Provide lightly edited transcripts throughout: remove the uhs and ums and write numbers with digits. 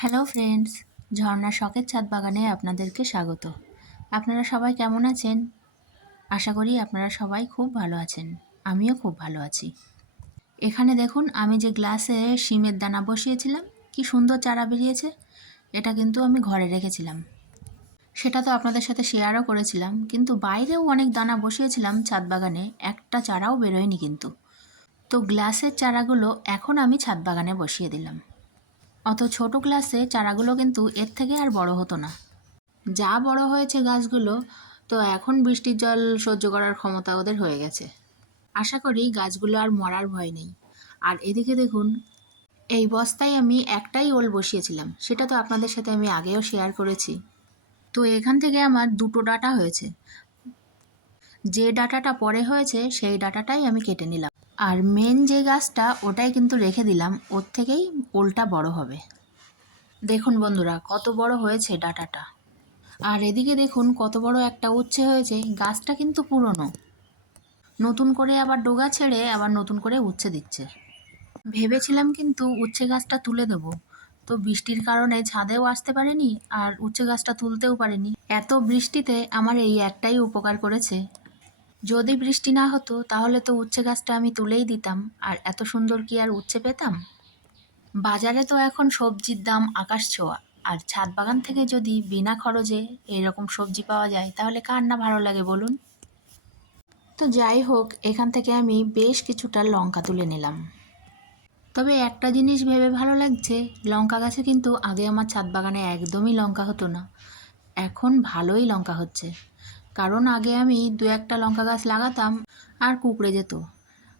Hello friends, ঝর্ণা শখের ছাদ বাগানে আপনাদেরকে স্বাগত। আপনারা সবাই কেমন আছেন? আশা করি আপনারা সবাই খুব ভালো আছেন। আমিও খুব ভালো আছি। এখানে দেখুন আমি যে গ্লাসে শিমের দানা বসিয়েছিলাম, কি সুন্দর চারা বেরিয়েছে। এটা কিন্তু আমি ঘরে রেখেছিলাম। সেটা তো আপনাদের সাথে শেয়ারও করেছিলাম, কিন্তু বাইরেও অনেক দানা বসিয়েছিলাম ছাদ বাগানে, একটা চারাও বেরোয়নি কিন্তু। তো গ্লাসের চারাগুলো এখন আমি ছাদ বাগানে বসিয়ে দিলাম। অত ছোট গ্লাসে চারাগুলো কিন্তু এর থেকে আর বড় হতো না। যা বড় হয়েছে গাছগুলো, তো এখন বৃষ্টির জল সহ্য করার ক্ষমতা ওদের হয়ে গেছে। আশা করি গাছগুলো আর মরার ভয় নেই। আর এদিকে দেখুন, এই বস্তায় আমি একটাই ওল বসিয়েছিলাম, সেটা তো আপনাদের সাথে আমি আগেও শেয়ার করেছি। তো এখান থেকে আমার দুটো ডাঁটা হয়েছে। যে ডাঁটাটা পরে হয়েছে সেই ডাঁটাটাই আমি কেটে নিলাম, আর মেন যে গাছটা ওটাই কিন্তু রেখে দিলাম, ওর থেকেই ওলটা বড় হবে। দেখুন বন্ধুরা, কত বড় হয়েছে ডাঁটাটা। আর এদিকে দেখুন কত বড় একটা উচ্ছে হয়েছে। গাছটা কিন্তু পুরনো, নতুন করে আবার ডগা ছেড়ে আবার নতুন করে উচ্ছে দিচ্ছে। ভেবেছিলাম কিন্তু উচ্ছে গাছটা তুলে দেব, তো বৃষ্টির কারণে ছাদেও আসতে পারেনি আর উচ্ছে গাছটা তুলতেও পারেনি। এত বৃষ্টিতে আমার এই একটাই উপকার করেছে। যদি বৃষ্টি না হতো তাহলে তো উচ্ছে গাছটা আমি তুলেই দিতাম, আর এত সুন্দর কি আর উচ্ছে পেতাম? বাজারে তো এখন সবজির দাম আকাশ ছোঁয়া, আর ছাদ বাগান থেকে যদি বিনা খরচে এরকম সবজি পাওয়া যায় তাহলে কার না ভালো লাগে বলুন। তো যাই হোক, এখান থেকে আমি বেশ কিছুটা লঙ্কা তুলে নিলাম। তবে একটা জিনিস ভেবে ভালো লাগছে, লঙ্কা গাছে কিন্তু আগে আমার ছাদ বাগানে একদমই লঙ্কা হতো না, এখন ভালোই লঙ্কা হচ্ছে। কারণ আগে আমি দু একটা লঙ্কা গাছ লাগাতাম আর কুঁকড়ে যেত,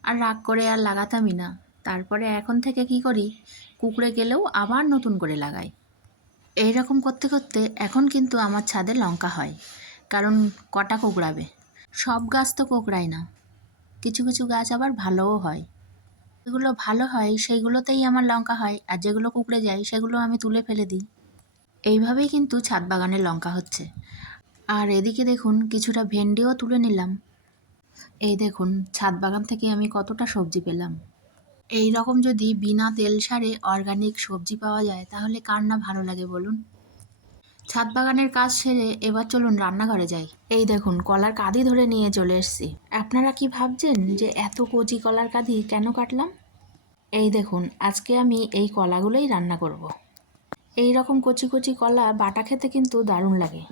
আর রাগ করে আর লাগাতামই না। তারপরে এখন থেকে কি করি, কুঁকড়ে গেলেও আবার নতুন করে লাগাই। এই রকম করতে করতে এখন কিন্তু আমার ছাদে লঙ্কা হয়। কারণ কটা কুঁকড়াবে, সব গাছ তো কোঁকড়ায় না, কিছু কিছু গাছ আবার ভালোও হয়। যেগুলো ভালো হয় সেইগুলোতেই আমার লঙ্কা হয়, আর যেগুলো কুঁকড়ে যায় সেগুলো আমি তুলে ফেলে দিই। এইভাবেই কিন্তু ছাদ বাগানে লঙ্কা হচ্ছে। আর এদিকে দেখুন কিছুটা ভেন্ডিও তুলে নিলাম। এই দেখুন ছাদ বাগান থেকে আমি কতটা সবজি পেলাম। এই রকম যদি বিনা তেল সারে অর্গানিক সবজি পাওয়া যায় তাহলে কার না ভালো লাগে বলুন। ছাদ বাগানের কাজ সেরে এবার চলুন রান্নাঘরে যাই। এই দেখুন কলার কাঁদি ধরে নিয়ে চলে এসেছি। আপনারা কি ভাবছেন যে এত কচি কলার কাঁদি কেন কাটলাম? এই দেখুন আজকে আমি এই কলাগুলোই রান্না করব। এই রকম কচি কচি কলা বাটা খেতে কিন্তু দারুণ লাগে।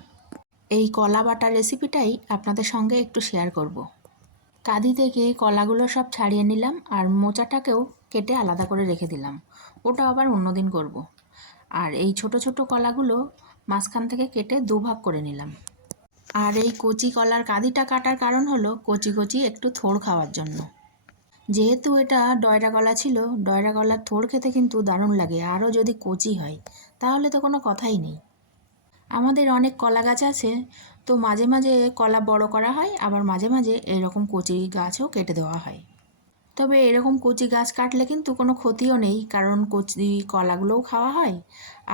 এই কলা বাটা রেসিপিটাই আপনাদের সঙ্গে একটু শেয়ার করব। কাঁদি থেকে কলাগুলো সব ছাড়িয়ে নিলাম, আর মোচাটাকেও কেটে আলাদা করে রেখে দিলাম, ওটা আবার অন্যদিন করব। আর এই ছোট ছোট কলাগুলো মাঝখান থেকে কেটে দুভাগ করে নিলাম। আর এই কচি কলার কাঁদিটা কাটার কারণ হলো কচি কচি একটু থোড় খাওয়ার জন্য। যেহেতু এটা ডয়রা কলা ছিল, ডয়রা কলার থোড় খেতে কিন্তু দারুণ লাগে, আরও যদি কচি হয় তাহলে তো কোনো কথাই নেই। আমাদের অনেক কলা গাছ আছে, তো মাঝে মাঝে কলা বড় করা হয়, আবার মাঝে মাঝে এরকম কচি গাছও কেটে দেওয়া হয়। তবে এরকম কচি গাছ কাটলে কিন্তু কোনো ক্ষতিও নেই, কারণ কচি কলাগুলোও খাওয়া হয়,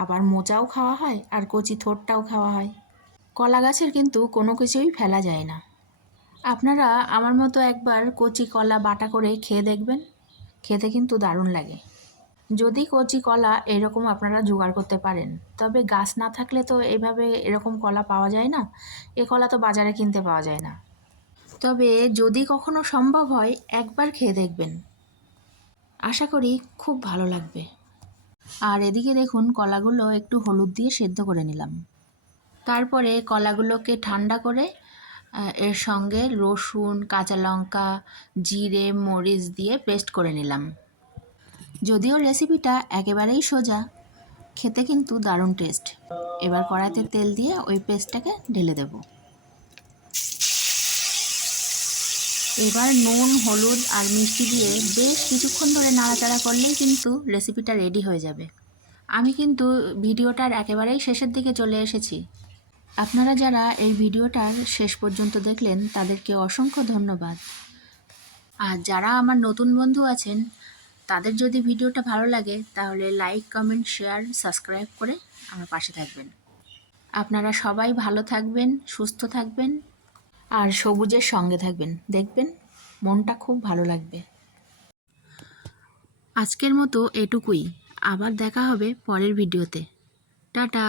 আবার মোচাও খাওয়া হয়, আর কচি থোড়টাও খাওয়া হয়। কলা গাছের কিন্তু কোনো কিছুই ফেলা যায় না। আপনারা আমার মতো একবার কচি কলা বাটা করে খেয়ে দেখবেন, খেতে কিন্তু দারুণ লাগে। যদি কচি কলা এরকম আপনারা জোগাড় করতে পারেন, তবে গাছ না থাকলে তো এভাবে এরকম কলা পাওয়া যায় না, এ কলা তো বাজারে কিনতে পাওয়া যায় না। তবে যদি কখনো সম্ভব হয় একবার খেয়ে দেখবেন, আশা করি খুব ভালো লাগবে। আর এদিকে দেখুন কলাগুলো একটু হলুদ দিয়ে সেদ্ধ করে নিলাম। তারপরে কলাগুলোকে ঠান্ডা করে এর সঙ্গে রসুন, কাঁচা লঙ্কা, জিরে, মরিচ দিয়ে পেস্ট করে নিলাম। যদিও রেসিপিটা একেবারেই সোজা, খেতে কিন্তু দারুণ টেস্ট। এবার কড়াইতে তেল দিয়ে ওই পেস্টটাকে ঢেলে দেব। এবার নুন, হলুদ আর মিষ্টি দিয়ে বেশ কিছুক্ষণ ধরে নাড়াচাড়া করলেই কিন্তু রেসিপিটা রেডি হয়ে যাবে। আমি কিন্তু ভিডিওটার একেবারেই শেষের দিকে চলে এসেছি। আপনারা যারা এই ভিডিওটার শেষ পর্যন্ত দেখলেন তাদেরকে অসংখ্য ধন্যবাদ। আর যারা আমার নতুন বন্ধু আছেন তাদের যদি ভিডিওটা ভালো লাগে তাহলে লাইক, কমেন্ট, শেয়ার, সাবস্ক্রাইব করে আমার পাশে থাকবেন। আপনারা সবাই ভালো থাকবেন, সুস্থ থাকবেন, আর সবুজের সঙ্গে থাকবেন, দেখবেন মনটা খুব ভালো লাগবে। আজকের মতো এটুকুই, আবার দেখা হবে পরের ভিডিওতে। টাটা।